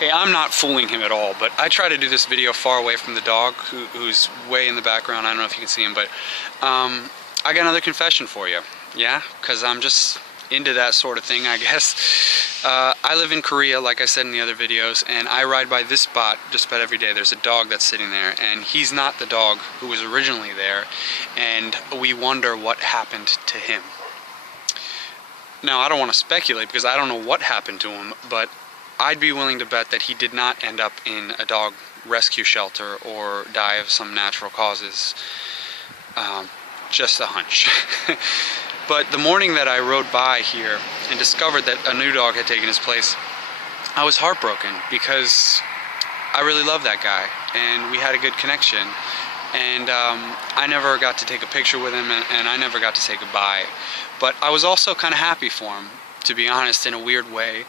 Hey, I'm not fooling him at all, but I try to do this video far away from the dog, who's way in the background. I don't know if you can see him, but I got another confession for you, yeah? Because I'm just into that sort of thing, I guess. I live in Korea, like I said in the other videos, and I ride by this spot just about every day. There's a dog that's sitting there, and he's not the dog who was originally there, and we wonder what happened to him. Now, I don't want to speculate because I don't know what happened to him, but I'd be willing to bet that he did not end up in a dog rescue shelter or die of some natural causes. Just a hunch. But the morning that I rode by here and discovered that a new dog had taken his place, I was heartbroken because I really love that guy and we had a good connection. And I never got to take a picture with him, and I never got to say goodbye. But I was also kind of happy for him, to be honest, in a weird way.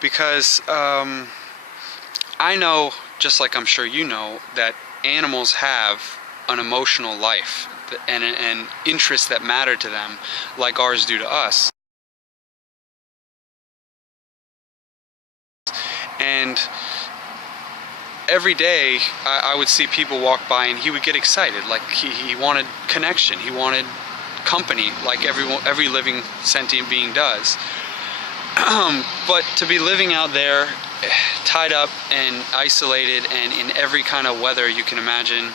Because I know, just like I'm sure you know, that animals have an emotional life and interests that matter to them, like ours do to us. And every day I would see people walk by and he would get excited, like he wanted connection, he wanted company, like every living sentient being does. But to be living out there, tied up and isolated and in every kind of weather you can imagine,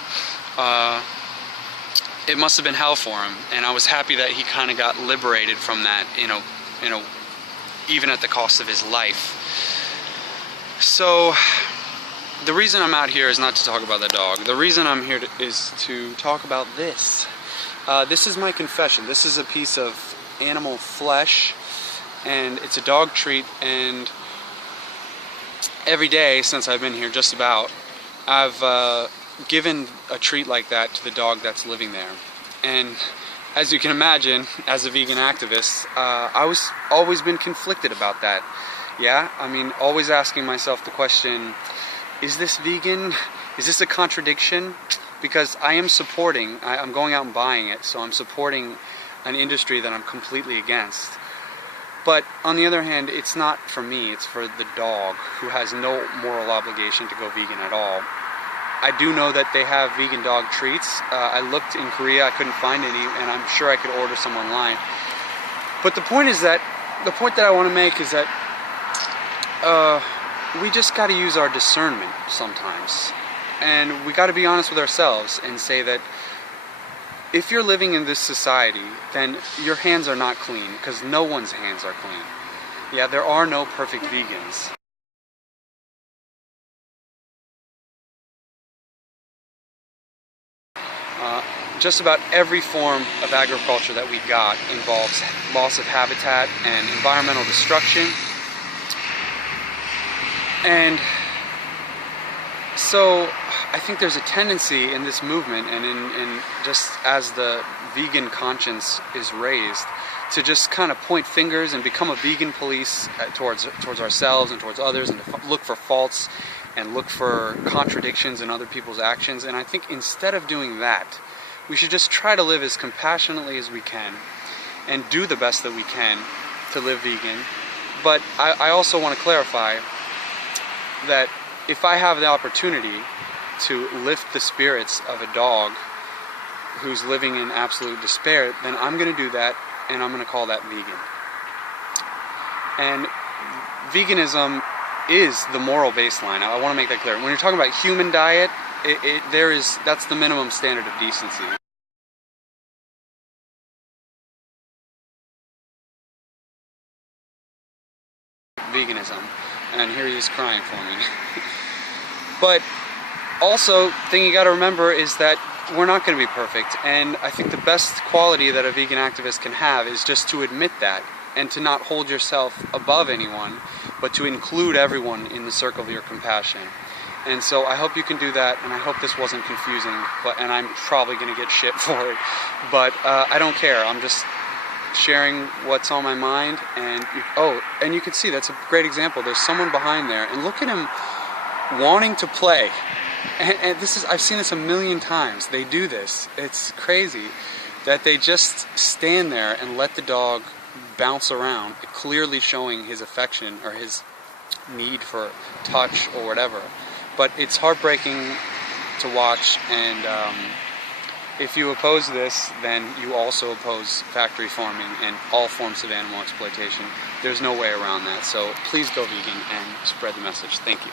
it must have been hell for him. And I was happy that he kind of got liberated from that, even at the cost of his life. So the reason I'm out here is not to talk about the dog. The reason I'm here is to talk about this. This is my confession. This is a piece of animal flesh, and it's a dog treat, and every day since I've been here, just about, I've given a treat like that to the dog that's living there. And as you can imagine, as a vegan activist, I was always been conflicted about that. Yeah, I mean, always asking myself the question, is this vegan? Is this a contradiction? Because I am supporting, I'm going out and buying it, so I'm supporting an industry that I'm completely against. But on the other hand, it's not for me, it's for the dog, who has no moral obligation to go vegan at all. I do know that they have vegan dog treats. I looked in Korea, I couldn't find any, and I'm sure I could order some online. But the point that I want to make is that we just got to use our discernment sometimes. And we got to be honest with ourselves and say that if you're living in this society, then your hands are not clean, because no one's hands are clean. Yeah, there are no perfect vegans. Just about every form of agriculture that we got involves loss of habitat and environmental destruction. And so I think there's a tendency in this movement and in just as the vegan conscience is raised to just kind of point fingers and become a vegan police towards ourselves and towards others, and to look for faults and look for contradictions in other people's actions. And I think instead of doing that, we should just try to live as compassionately as we can and do the best that we can to live vegan. But I also want to clarify that if I have the opportunity to lift the spirits of a dog who's living in absolute despair, then I'm going to do that, and I'm going to call that vegan. And veganism is the moral baseline. I want to make that clear. When you're talking about human diet, that's the minimum standard of decency. Veganism. And here he is crying for me. But also, thing you got to remember is that we're not going to be perfect, and I think the best quality that a vegan activist can have is just to admit that, and to not hold yourself above anyone, but to include everyone in the circle of your compassion. And so I hope you can do that, and I hope this wasn't confusing, and I'm probably going to get shit for it, but I don't care. I'm just sharing what's on my mind. And and you can see that's a great example. There's someone behind there, and look at him wanting to play. And I've seen this a million times. They do this. It's crazy that they just stand there and let the dog bounce around, clearly showing his affection or his need for touch or whatever. But it's heartbreaking to watch, and if you oppose this, then you also oppose factory farming and all forms of animal exploitation. There's no way around that. So please go vegan and spread the message. Thank you.